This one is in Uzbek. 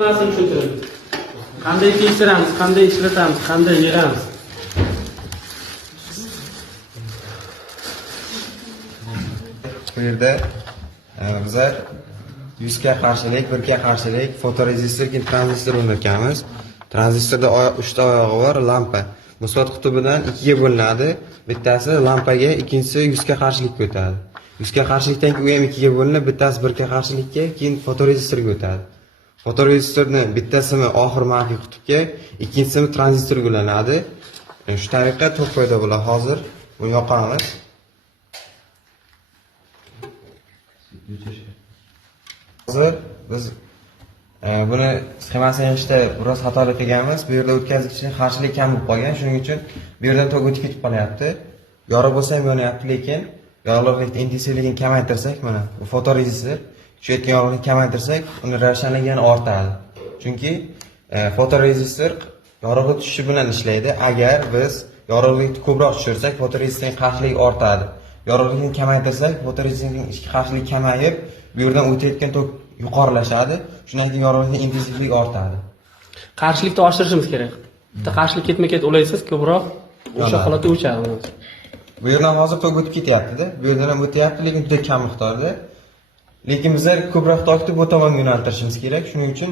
Nasıl tushuntiring. Qanday tekshiramiz, qanday ishlatamiz, qanday yig'amiz. Bu yerda bizlar 100 ga qarshilik, 1 ga qarshilik, fotorezistor, tranzistor o'rnatganmiz. Tranzistorda 3 ta oyog'i bor, lampa. Musbat qutubidan 2 ga bo'linadi. Bittasi lampaga, ikkinchisi 100 ga qarshilikka o'tadi. 100 ga qarshilikdan keyin u ham 2 ga bo'linib, bittasi 1 ga qarshilikka, keyin fotorezistorga o'tadi. Fotorezistorni bittasini oxir manfiy qutbga, ikkinchisini tranzistorga ulanadi. Shu tariqa to'q paydo bo'ladi. Hozir buni yoqamiz. Hozir biz buni sxemasini yig'ishda biroz xatolik qilganmiz. Bu yerda o'tkazgichning qarshilik kam bo'lib qolgan, shuning uchun bu yerdan tok o'tib ketib qolyapti. Yorug' bo'lsa ham yonyapti, lekin yorug'likning intensivligini kamaytirsak, mana bu fotorezistor shu yerga yorug'likni kamaytirsak, uni ravshanligi yana ortadi. Chunki fotorezistor yorug'lik tushishi bilan ishlaydi. Agar biz yorug'likni ko'proq tushirsak, fotorezistorning qarshiligi ortadi. Yorug'likni kamaytirsak, fotorezistorning ichki qarshiligi kamayib, bu yerdan o'tayotgan tok yuqorilashadi. Shundan keyin yorug'likning intensivligi ortadi. Qarshilikni oshirishimiz kerak. Bitta qarshilik ketma-ket ulaysiz, ko'proq o'sha holatda o'chadi. Bu yerdan hozir tok o'tib ketyapti-da. Bu yerdan ham o'tyapti, lekin juda kam miqdorda. Lekin bizlar ko'proq tokni bu tomonga yo'naltirishimiz kerak. Shuning uchun